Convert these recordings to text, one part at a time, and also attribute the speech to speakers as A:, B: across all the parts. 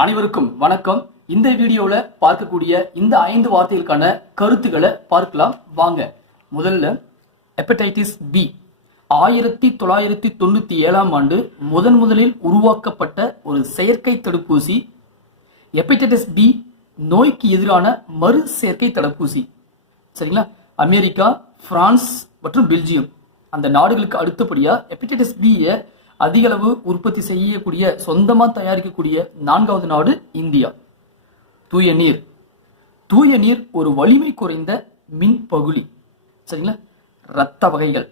A: அனைவருக்கும் வணக்கம். இந்த வீடியோல பார்க்கக்கூடிய இந்த ஐந்து வார்த்தைகளுக்கான கருத்துக்களை பார்க்கலாம். வாங்க. முதல்ல ஹெப்படைட்டிஸ் பி ஆயிரத்தி தொள்ளாயிரத்தி தொண்ணூத்தி ஏழாம் ஆண்டு முதன் முதலில் உருவாக்கப்பட்ட ஒரு செயற்கை தடுப்பூசி. ஹெப்படைட்டிஸ் பி நோய்க்கு எதிரான மறு செயற்கை தடுப்பூசி. சரிங்களா? அமெரிக்கா பிரான்ஸ் மற்றும் பெல்ஜியம். அந்த நாடுகளுக்கு அடுத்தபடியா ஹெப்படைட்டிஸ் பியை அதிக அளவு உற்பத்தி செய்யக்கூடிய சொந்தமாக தயாரிக்கக்கூடிய நான்காவது நாடு இந்தியா. தூய நீர். தூய நீர் ஒரு வலிமை குறைந்த மின் பகுளி சரிங்களா? இரத்த வகைகள்.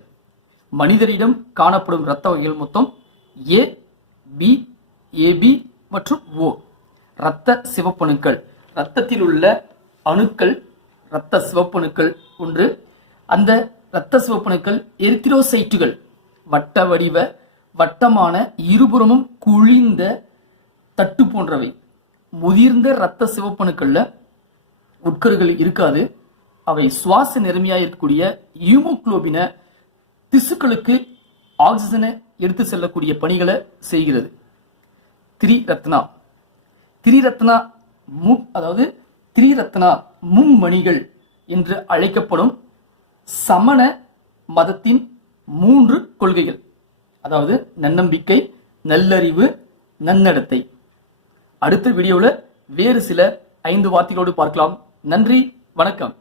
A: மனிதரிடம் காணப்படும் இரத்த வகைகள் மொத்தம் ஏ பி ஏபி மற்றும் ஓ இரத்த சிவப்பணுக்கள். இரத்தத்தில் உள்ள அணுக்கள் இரத்த சிவப்பணுக்கள் ஒன்று. அந்த இரத்த சிவப்பணுக்கள் எரித்திரோசைட்டுகள். வட்ட வடிவ வட்டமான இருபுறமும் குழிந்த தட்டு போன்றவை. முதிர்ந்த இரத்த சிவப்பணுக்கள்ல உட்கருகள் இருக்காது. அவை சுவாச நெருமையாக இருக்கக்கூடிய ஹீமோகுளோபினை திசுக்களுக்கு ஆக்சிஜனை எடுத்து செல்லக்கூடிய பணிகளை செய்கிறது. திரிரத்னா. திரிரத்னா மு அதாவது திரிரத்னா மும்மணிகள் என்று அழைக்கப்படும் சமண மதத்தின் மூன்று கொள்கைகள். அதாவது நன்னம்பிக்கை நல்லறிவு நன்னடத்தை. அடுத்த வீடியோவில் வேறு சில ஐந்து வார்த்தைகளோடு பார்க்கலாம். நன்றி வணக்கம்.